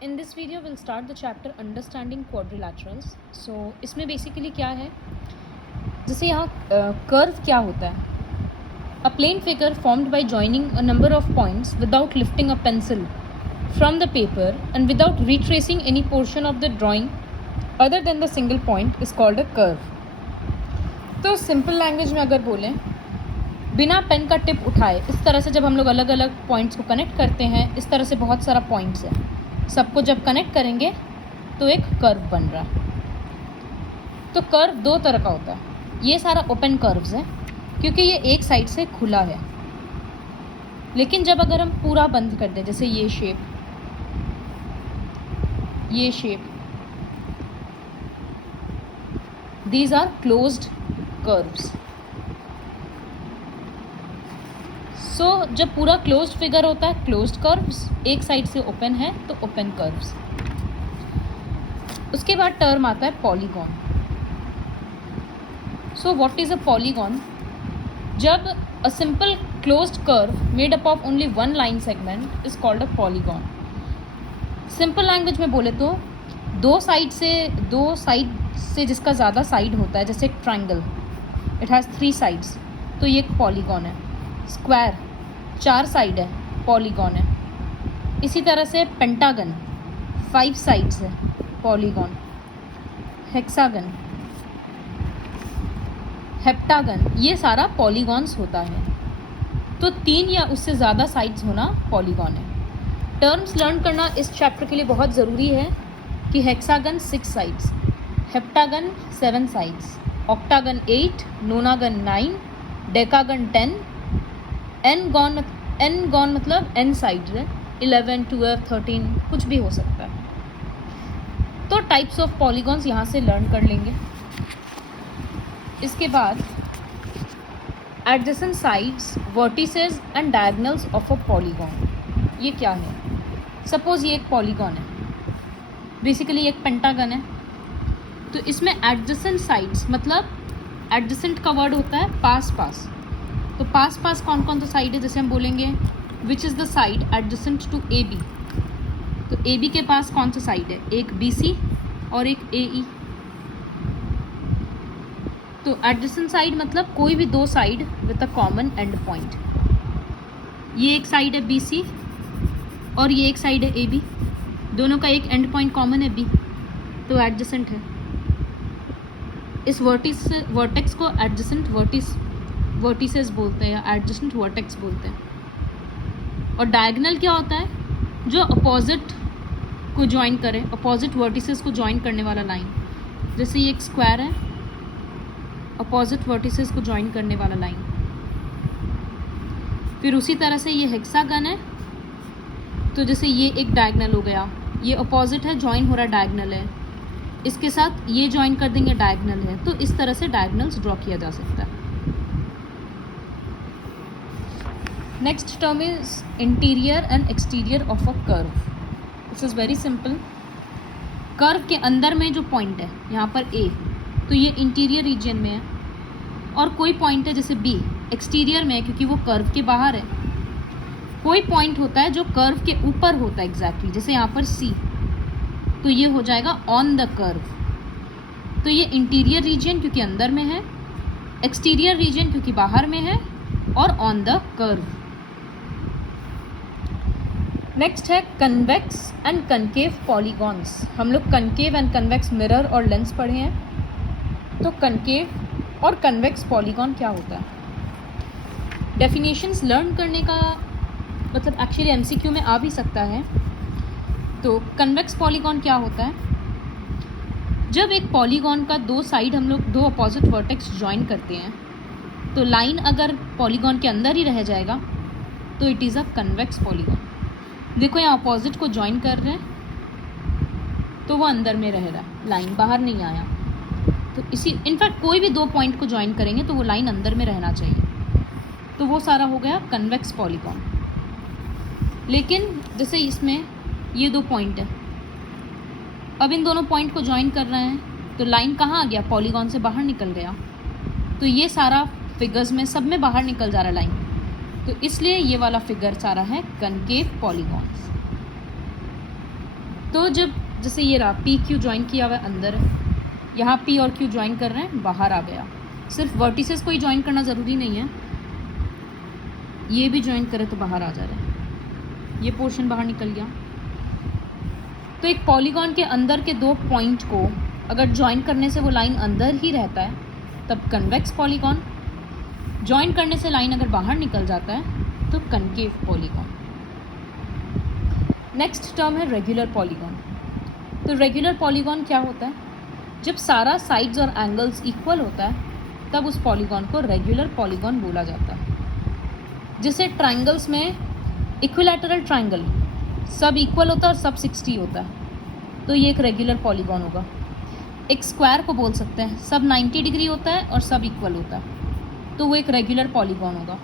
In this video we'll start the chapter Understanding Quadrilaterals. So इसमें basically क्या है, जैसे यहाँ कर्व क्या होता है. A plane figure formed by joining a number of points without lifting a pencil from the paper and without retracing any portion of the drawing other than the single point is called a curve. तो simple language में अगर बोलें, बिना pen का tip उठाए इस तरह से जब हम लोग अलग अलग पॉइंट्स को कनेक्ट करते हैं, इस तरह से बहुत सारा पॉइंट्स है, सबको जब कनेक्ट करेंगे तो एक कर्व बन रहा है. तो कर्व दो तरह का होता है. ये सारा ओपन कर्व्स है क्योंकि ये एक साइड से खुला है. लेकिन जब अगर हम पूरा बंद कर दें, जैसे ये shape, these are closed curves. So जब पूरा क्लोज्ड फिगर होता है, क्लोज्ड कर्व्स, एक साइड से ओपन है तो ओपन कर्व्स. उसके बाद टर्म आता है polygon. So what is a polygon? जब a simple closed curve made up of only one line segment is called a polygon. Simple language में बोले तो दो साइड से जिसका ज़्यादा साइड होता है, जैसे एक ट्राइंगल, इट हैज़ 3 साइड्स, तो ये एक पॉलीगॉन है. स्क्वायर 4 साइड है, पॉलीगॉन है. इसी तरह से पेंटागन 5 साइड्स है, पॉलीगॉन. हेक्सागन, हेप्टागन, ये सारा पॉलीगॉन्स होता है. तो 3 या उससे ज़्यादा साइड्स होना पॉलीगॉन है. टर्म्स लर्न करना इस चैप्टर के लिए बहुत ज़रूरी है कि hexagon 6 sides, heptagon 7 sides, octagon 8, nonagon 9, decagon 10, n gon मतलब n साइड्स है, 11, 12, 13 कुछ भी हो सकता है. तो टाइप्स ऑफ पॉलीगॉन्स यहाँ से लर्न कर लेंगे. इसके बाद adjacent sides, vertices and diagonals of a polygon. ये क्या है? सपोज ये एक पॉलीगॉन है, बेसिकली एक पेंटागन है. तो इसमें एडजेसेंट साइड्स मतलब एडजेसेंट का वर्ड होता है पास. तो पास कौन कौन सा साइड है? जैसे हम बोलेंगे which is the side adjacent to A B. तो ए बी के पास कौन सा साइड है? एक बी सी और एक ए ई. तो एडजेसेंट साइड मतलब कोई भी दो side with a common and point. ये एक साइड है बी सी और ये एक साइड है ए बी, दोनों का एक एंड पॉइंट कॉमन है बी, तो एडजेसेंट है. इस वर्टेक्स को एडजेसेंट वर्टिसेस बोलते हैं या एडजेसेंट वर्टेक्स बोलते हैं. और डायगोनल क्या होता है? जो अपोजिट को ज्वाइन करे, अपोजिट वर्टिसेस को ज्वाइन करने वाला लाइन. जैसे ये एक स्क्वायर है, अपोजिट वर्टिसेस को ज्वाइन करने वाला लाइन. फिर उसी तरह से ये हेक्सागन है, तो जैसे ये एक डायगोनल हो गया, ये अपोजिट है, ज्वाइन हो रहा डायगोनल है, इसके साथ ये ज्वाइन कर देंगे, डायगोनल है. तो इस तरह से डायगोनल्स ड्रॉ किया जा सकता है. Next term is interior and exterior of a curve. This is very simple. Curve के अंदर में जो पॉइंट है, यहाँ पर ए, तो ये इंटीरियर रीजन में है. और कोई पॉइंट है जैसे बी, एक्सटीरियर में है क्योंकि वो कर्व के बाहर है. कोई पॉइंट होता है जो कर्व के ऊपर होता है एग्जैक्टली, जैसे यहाँ पर सी, तो ये हो जाएगा ऑन द कर्व. तो ये इंटीरियर रीजन क्योंकि अंदर में है, एक्सटीरियर रीजन क्योंकि बाहर में है, और ऑन द कर्व. नेक्स्ट है कन्वेक्स एंड कनकेव पॉलीगॉन्स. हम लोग कनकेव एंड कन्वेक्स मिरर और लेंस पढ़े हैं. तो कनकेव और कन्वेक्स पॉलीगॉन क्या होता है? डेफिनेशंस लर्न करने का मतलब एक्चुअली एमसीक्यू में आ भी सकता है. तो कन्वेक्स पॉलीगॉन क्या होता है? जब एक पॉलीगॉन का दो साइड हम लोग दो अपोजिट वर्टेक्स ज्वाइन करते हैं, तो लाइन अगर पॉलीगॉन के अंदर ही रह जाएगा तो it is a convex polygon. देखो यहाँ अपोजिट को ज्वाइन कर रहे हैं तो वो अंदर में रह रहा है, लाइन बाहर नहीं आया. तो इसी इनफैक्ट कोई भी दो पॉइंट को ज्वाइन करेंगे तो वो लाइन अंदर में रहना चाहिए. तो वो सारा हो गया कन्वेक्स पॉलीगॉन. लेकिन जैसे इसमें ये दो पॉइंट है, अब इन दोनों पॉइंट को ज्वाइन कर रहे हैं तो लाइन कहाँ आ गया? पॉलीगॉन से बाहर निकल गया. तो ये सारा फिगर्स में सब में बाहर निकल जा रहा है लाइन, तो इसलिए ये वाला फिगर सारा है कनकेव पॉलीगॉन्स. तो जब जैसे ये रहा पी क्यू ज्वाइन किया हुआ है अंदर है, यहाँ पी और क्यू ज्वाइन कर रहे हैं, बाहर आ गया। सिर्फ वर्टिसेस को ही ज्वाइन करना ज़रूरी नहीं है, ये भी ज्वाइन करे तो बाहर आ जा रहा है, ये पोर्शन बाहर निकल गया। तो एक पॉलीगॉन के अंदर के दो पॉइंट को अगर ज्वाइन करने से वो लाइन अंदर ही रहता है तब कन्वेक्स पॉलीगॉन, ज्वाइन करने से लाइन अगर बाहर निकल जाता है तो कनकेव पॉलीगॉन। नेक्स्ट टर्म है रेगुलर पॉलीगॉन। तो रेगुलर पॉलीगॉन क्या होता है? जब सारा साइड्स और एंगल्स इक्वल होता है तब उस पॉलीगॉन को रेगुलर पॉलीगॉन बोला जाता है। जैसे ट्राइंगल्स में इक्विलैटरल ट्राइंगल सब इक्वल होता है और सब 60 होता है, तो ये एक रेगुलर पॉलीगॉन होगा। एक स्क्वायर को बोल सकते हैं सब 90 डिग्री होता है और सब इक्वल होता है, तो वो एक रेगुलर पॉलीगॉन होगा।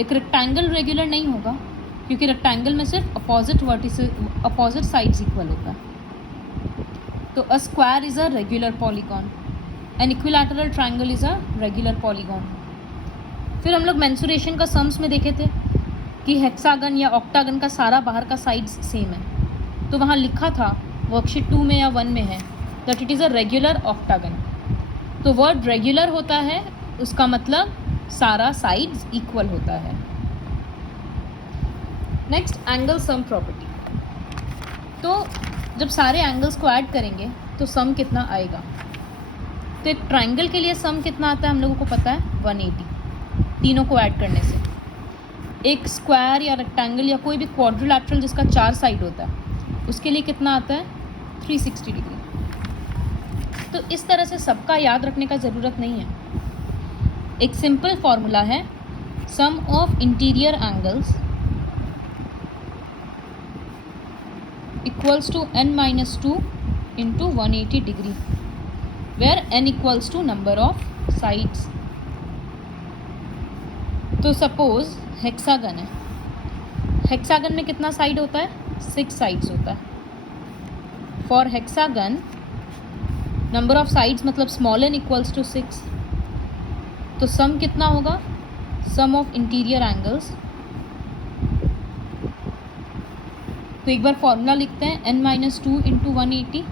एक रेक्टेंगल रेगुलर नहीं होगा क्योंकि रेक्टेंगल में सिर्फ अपोजिट साइड्स इक्वल होता है। तो a square is a regular polygon, an equilateral triangle is a regular polygon. फिर हम लोग मेंसुरेशन का सम्स में देखे थे कि हेक्सागन या ऑक्टागन का सारा बाहर का साइड्स सेम है, तो वहाँ लिखा था वर्कशीट 2 में या 1 में है that it is a regular octagon. तो वर्ड रेगुलर होता है, उसका मतलब सारा साइड्स इक्वल होता है। Next angle sum property. तो जब सारे एंगल्स को ऐड करेंगे तो सम कितना आएगा? तो एक ट्राइंगल के लिए सम कितना आता है हम लोगों को पता है, 180, तीनों को ऐड करने से। एक स्क्वायर या रेक्टेंगल या कोई भी क्वाड्रिलैटरल जिसका 4 साइड होता है उसके लिए कितना आता है, 360 डिग्री। तो इस तरह से सबका याद रखने का ज़रूरत नहीं है। एक सिंपल फॉर्मूला है, sum of interior angles equals to n-2 into 180 degree, where n equals to number of sides. तो सपोज हेक्सागन है, हेक्सागन में कितना साइड होता है, 6 साइड्स होता है। For hexagon number of sides मतलब स्मॉल n इक्वल्स टू 6, तो सम कितना होगा, सम ऑफ इंटीरियर एंगल्स। तो एक बार फॉर्मूला लिखते हैं, n-2 इंटू 180।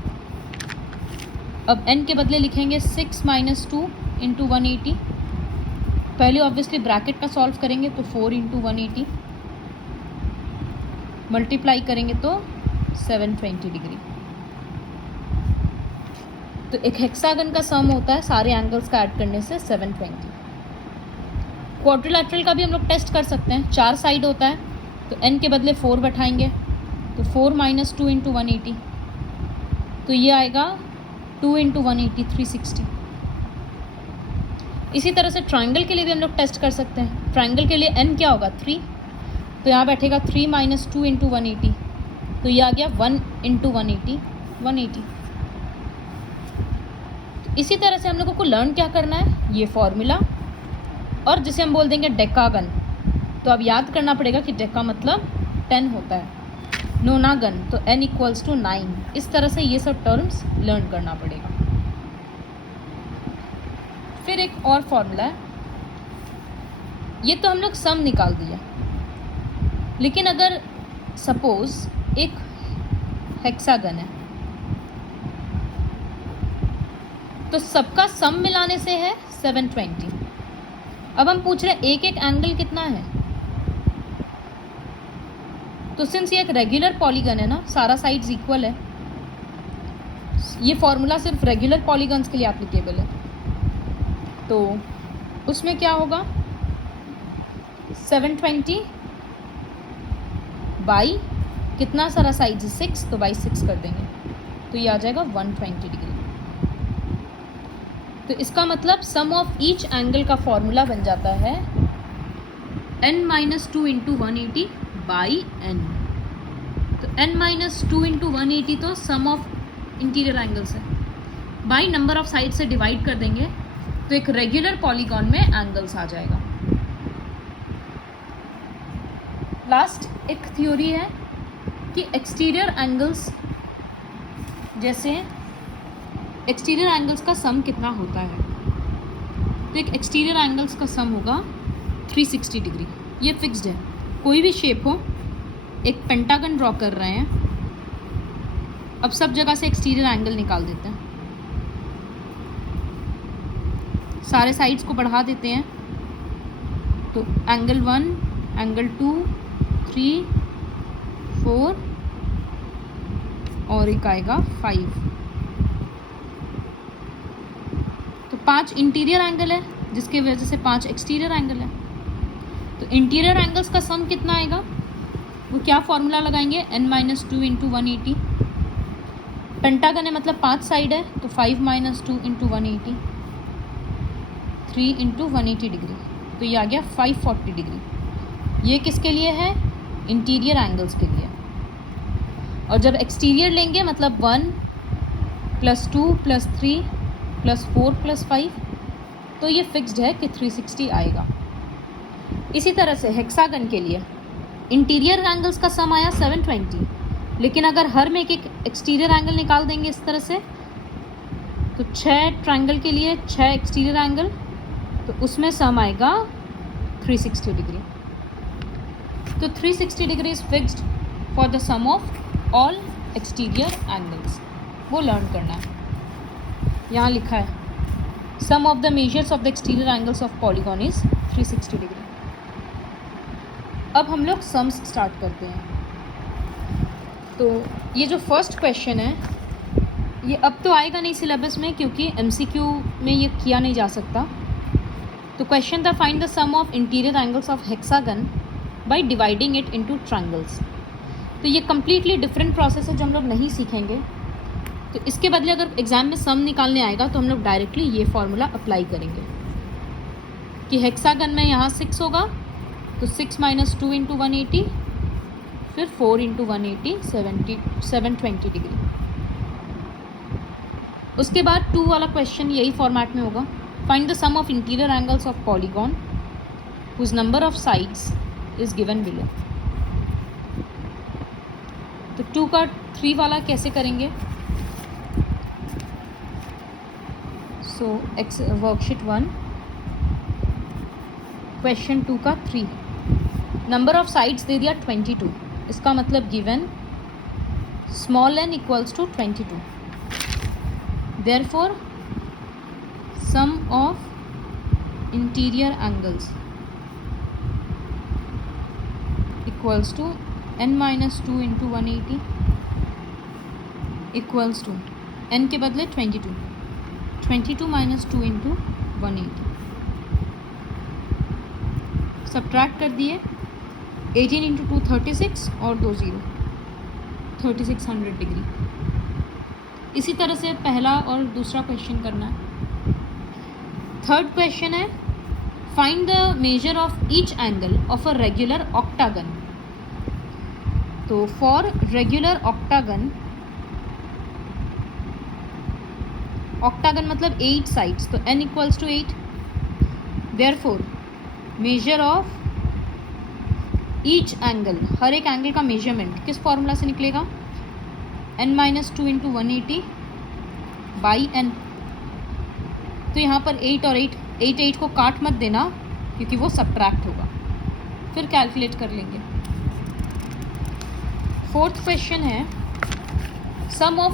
अब n के बदले लिखेंगे 6 - 2 इंटू 180। पहले ऑब्वियसली ब्रैकेट का सॉल्व करेंगे तो 4 इंटू 180, मल्टीप्लाई करेंगे तो 720 डिग्री। तो एक हेक्सागन का सम होता है सारे एंगल्स का ऐड करने से 720। क्वाड्रिलैटरल का भी हम लोग टेस्ट कर सकते हैं, 4 साइड होता है तो n के बदले 4 बैठाएंगे तो 4 - 2 इंटू 180, तो ये आएगा 2 इंटू 180, 360। इसी तरह से ट्राइंगल के लिए भी हम लोग टेस्ट कर सकते हैं। ट्राइंगल के लिए n क्या होगा, 3, तो यहाँ बैठेगा 3 - 2 इंटू 180, तो ये आ गया 1 इंटू 180, 180। इसी तरह से हम लोगों को लर्न क्या करना है, ये फॉर्मूला, और जिसे हम बोल देंगे डेकागन। तो अब याद करना पड़ेगा कि डेका मतलब 10 होता है, नोनागन तो n इक्वल्स टू 9। इस तरह से ये सब टर्म्स लर्न करना पड़ेगा। फिर एक और फॉर्मूला है, ये तो हम लोग सम निकाल दिया, लेकिन अगर सपोज एक हेक्सागन है तो सबका सम मिलाने से है 720। अब हम पूछ रहे हैं एक एक एंगल कितना है, तो सिंस ये एक रेगुलर पॉलीगन है ना, सारा साइड्स इक्वल है, ये फॉर्मूला सिर्फ रेगुलर पॉलीगन्स के लिए एप्लीकेबल है। तो उसमें क्या होगा, 720 बाई कितना सारा साइड 6, तो बाई 6 कर देंगे तो ये आ जाएगा 120 डिग्री। तो इसका मतलब सम ऑफ ईच एंगल का फॉर्मूला बन जाता है n-2 इंटू 180 बाई n। तो n-2 इंटू 180 तो सम ऑफ इंटीरियर एंगल्स है, बाई नंबर ऑफ साइड से डिवाइड कर देंगे तो एक रेगुलर पॉलीगॉन में एंगल्स आ जाएगा। लास्ट एक थ्योरी है कि एक्सटीरियर एंगल्स, जैसे एक्सटीरियर एंगल्स का सम कितना होता है, तो एक एक्सटीरियर एंगल्स का सम होगा 360 डिग्री। ये फिक्स्ड है, कोई भी शेप हो, एक पेंटागन ड्रॉ कर रहे हैं अब सब जगह से एक्सटीरियर एंगल निकाल देते हैं, सारे साइड्स को बढ़ा देते हैं। तो एंगल 1, एंगल 2, 3, 4 और एक आएगा 5। तो 5 इंटीरियर एंगल है, जिसके वजह से 5 एक्सटीरियर एंगल है। तो इंटीरियर एंगल्स का सम कितना आएगा, वो क्या फॉर्मूला लगाएंगे, n-2 इंटू 180। पेंटागन है मतलब 5 साइड है, तो 5 - 2 इंटू 180, 3 इंटू 180 डिग्री, तो ये आ गया 540 डिग्री। ये किसके लिए है, इंटीरियर एंगल्स के लिए। और जब एक्सटीरियर लेंगे मतलब 1 + 2 + 3 + 4 + 5, तो ये फिक्स्ड है कि 360 आएगा। इसी तरह से हेक्सागन के लिए इंटीरियर एंगल्स का सम आया 720, लेकिन अगर हर में एक एक एक्सटीरियर एंगल निकाल देंगे इस तरह से, तो 6 ट्रायंगल के लिए 6 एक्सटीरियर एंगल, तो उसमें सम आएगा 360 डिग्री। तो 360 degree is fixed for the sum of all exterior angles. वो लर्न करना है। यहाँ लिखा है sum of the measures of the exterior angles of polygon is 360 degree. अब हम लोग सम्स स्टार्ट करते हैं। तो ये जो फर्स्ट क्वेश्चन है, ये अब तो आएगा नहीं सिलेबस में, क्योंकि MCQ में ये किया नहीं जा सकता। तो क्वेश्चन था find the sum of interior angles of hexagon by dividing it into triangles. तो ये कम्प्लीटली डिफरेंट प्रोसेस है जो हम लोग नहीं सीखेंगे। तो इसके बदले अगर एग्ज़ाम में सम निकालने आएगा तो हम लोग डायरेक्टली ये फॉर्मूला अप्लाई करेंगे कि हेक्सागन में यहाँ 6 होगा, तो 6 - 2 इंटू 180, फिर 4 इंटू 180, 720 डिग्री। उसके बाद 2 वाला क्वेश्चन यही फॉर्मेट में होगा, find the sum of interior angles of polygon whose number of sides is given below. तो 2 का 3 वाला कैसे करेंगे, सो वर्कशीट 1 क्वेश्चन 2 का 3, नंबर ऑफ साइड्स दे दिया 22, इसका मतलब given small n equals to 22, therefore sum of interior angles equals to n-2 into 180 equals to n के बदले 22 - 2 इंटू 180, सब्ट्रैक्ट कर दिए। 18 इंटू 2 36 और 2 0, 3600 डिग्री। इसी तरह से पहला और दूसरा क्वेश्चन करना है। थर्ड क्वेश्चन है find the measure of each angle of a regular octagon. तो फॉर रेगुलर ऑक्टागन, ऑक्टागन मतलब 8 साइड्स, तो n equals to 8, therefore measure of each angle, हर एक एंगल का मेजरमेंट किस फॉर्मूला से निकलेगा, n - 2 इंटू 180 बाई n। तो यहाँ पर 8 और 8 को काट मत देना, क्योंकि वो सब्ट्रैक्ट होगा, फिर कैलकुलेट कर लेंगे। फोर्थ क्वेश्चन है sum of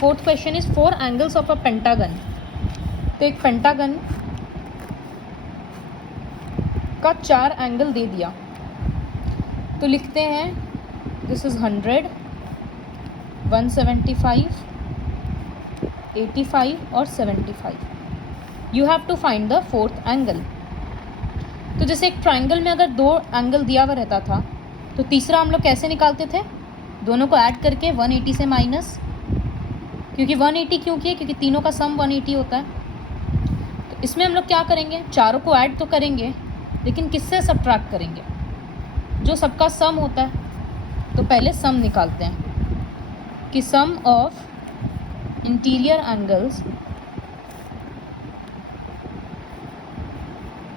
fourth question is 4 angles of a pentagon. तो एक पेंटागन का 4 एंगल दे दिया, तो लिखते हैं दिस इज 100, 175, 85 और 75। You have to find the fourth angle. तो जैसे एक ट्रायंगल में अगर 2 एंगल दिया हुआ रहता था, तो तीसरा हम लोग कैसे निकालते थे, दोनों को ऐड करके 180 से माइनस, क्योंकि 180 क्यों किए, क्योंकि तीनों का सम 180 होता है। तो इसमें हम लोग क्या करेंगे, चारों को ऐड तो करेंगे, लेकिन किससे सब्ट्रैक्ट करेंगे, जो सबका सम होता है। तो पहले सम निकालते हैं कि sum of interior angles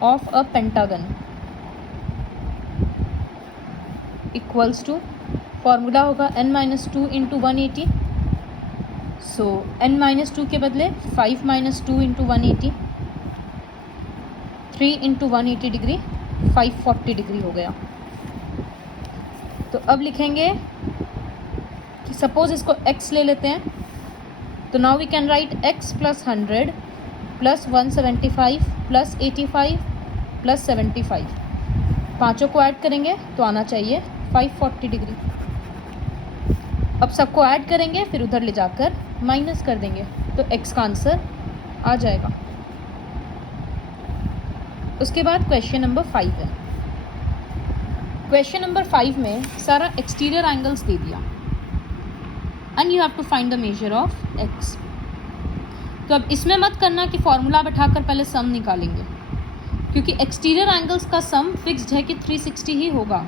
of a pentagon equals to, formula होगा n - 2 इंटू 180, सो n - 2 के बदले 5 - 2 इंटू 180, 3 इंटू 180 डिग्री, 540 डिग्री हो गया। तो अब लिखेंगे सपोज इसको x ले लेते हैं, तो now we can write x plus 100 plus 175 plus 85 plus 75, पाँचों को ऐड करेंगे तो आना चाहिए 540 डिग्री। अब सबको ऐड करेंगे, फिर उधर ले जाकर माइनस कर देंगे, तो x का आंसर आ जाएगा। उसके बाद क्वेश्चन नंबर 5 है। क्वेश्चन नंबर 5 में सारा एक्सटीरियर एंगल्स दे दिया and you have to find the measure of x। तो अब इसमें मत करना कि फॉर्मूला बैठाकर पहले सम निकालेंगे, क्योंकि एक्सटीरियर एंगल्स का सम फिक्स्ड है कि 360 ही होगा।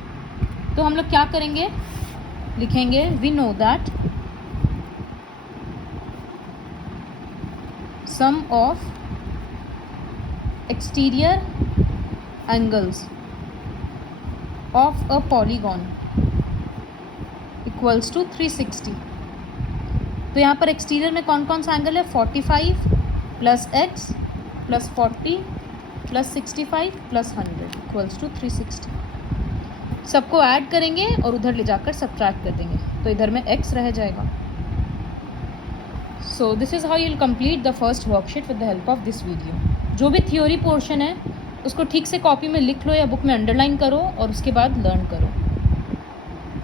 तो हम लोग क्या करेंगे, लिखेंगे we know that sum of exterior angles of a polygon equals to 360। तो यहाँ पर एक्सटीरियर में कौन कौन सा एंगल है, 45 plus x plus 40 plus 65 plus 100 equals to 360। सबको ऐड करेंगे और उधर ले जाकर सब्ट्रैक्ट कर देंगे, तो इधर में x रह जाएगा। So this is how you will complete the first worksheet with the help of this video. जो भी थ्योरी पोर्शन है उसको ठीक से कॉपी में लिख लो या बुक में अंडरलाइन करो और उसके बाद लर्न करो।